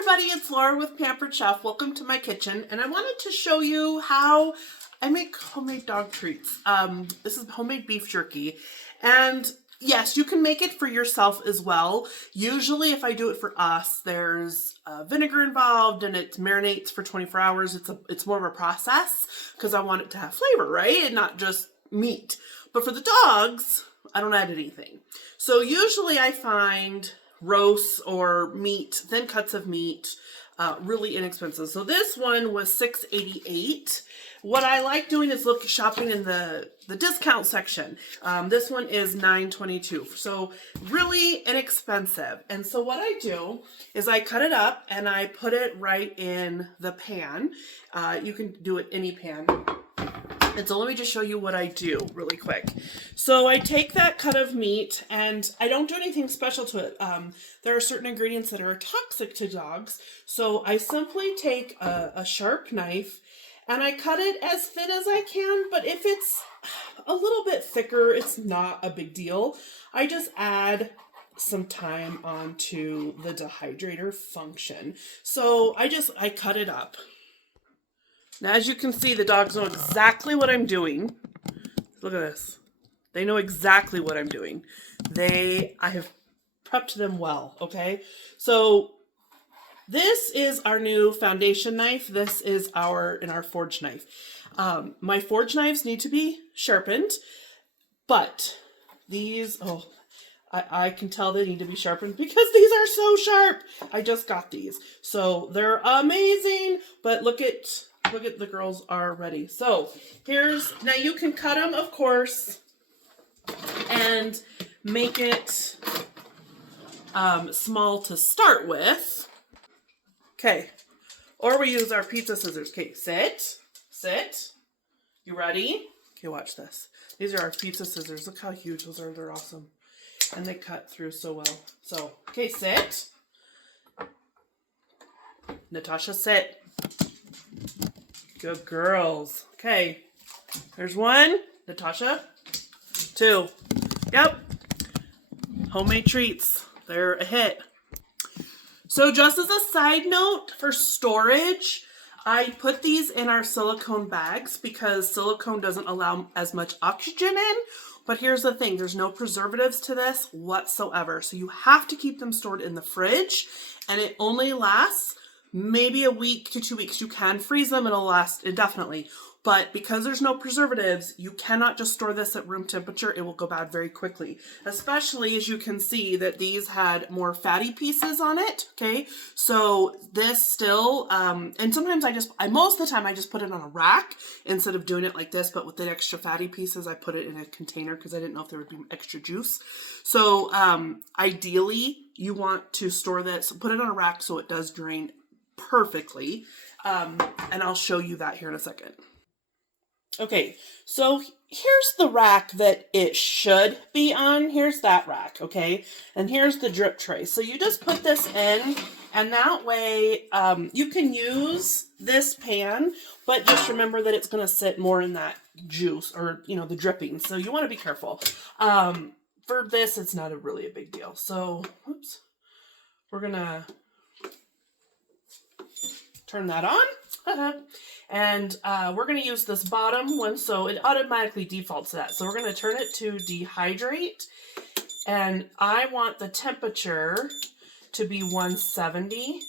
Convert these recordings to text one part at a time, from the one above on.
everybody, it's Laura with Pampered Chef. Welcome to my kitchen, and I wanted to show you how I make homemade dog treats. This is homemade beef jerky, and yes, you can make it for yourself as well. Usually if I do it for us, there's vinegar involved and it marinates for 24 hours. It's more of a process because I want it to have flavor, right? And not just meat. But for the dogs, I don't add anything. So usually I find roasts or meat, thin cuts of meat, really inexpensive. So this one was $6.88. What I like doing is shopping in the discount section. This one is $9.22. So really inexpensive. And so what I do is I cut it up and I put it right in the pan. You can do it any pan. And so let me just show you what I do really quick. So I take that cut of meat and I don't do anything special to it. There are certain ingredients that are toxic to dogs. So I simply take a sharp knife and I cut it as thin as I can. But if it's a little bit thicker, it's not a big deal. I just add some time onto the dehydrator function. So I cut it up. Now, as you can see, the dogs know exactly what I'm doing. Look at this. They know exactly what I'm doing. I have prepped them well, okay? So this is our new foundation knife. This is our forge knife. My forge knives need to be sharpened, but these, I can tell they need to be sharpened because these are so sharp. I just got these. So they're amazing, but look at the girls are ready. So now you can cut them, of course, and make it small to start with. Okay, or we use our pizza scissors. Okay, sit. You ready? Okay, watch this. These are our pizza scissors. Look how huge those are. They're awesome. And they cut through so well. So, okay, sit. Natasha, sit. Good girls. Okay, there's one. Natasha. Two. Yep. Homemade treats. They're a hit. So just as a side note for storage, I put these in our silicone bags because silicone doesn't allow as much oxygen in. But here's the thing, there's no preservatives to this whatsoever. So you have to keep them stored in the fridge, and it only lasts maybe a week to 2 weeks. You can freeze them, it'll last indefinitely. But because there's no preservatives, you cannot just store this at room temperature. It will go bad very quickly. Especially as you can see that these had more fatty pieces on it, okay? So this still, and sometimes most of the time I just put it on a rack instead of doing it like this, but with the extra fatty pieces, I put it in a container because I didn't know if there would be extra juice. So ideally, you want to store this, put it on a rack so it does drain perfectly. And I'll show you that here in a second. Okay, so here's the rack that it should be on. Here's that rack, okay? And here's the drip tray. So you just put this in, and that way you can use this pan, but just remember that it's going to sit more in that juice or, the dripping. So you want to be careful. For this, it's not really a big deal. So, oops, we're going to turn that on. And we're going to use this bottom one, so it automatically defaults to that. So we're going to turn it to dehydrate, and I want the temperature to be 170,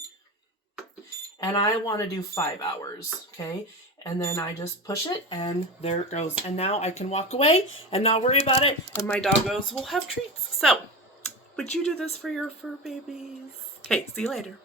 and I want to do 5 hours, okay? And then I just push it, and there it goes. And now I can walk away and not worry about it, and my doggos will have treats. So, would you do this for your fur babies? Okay, see you later.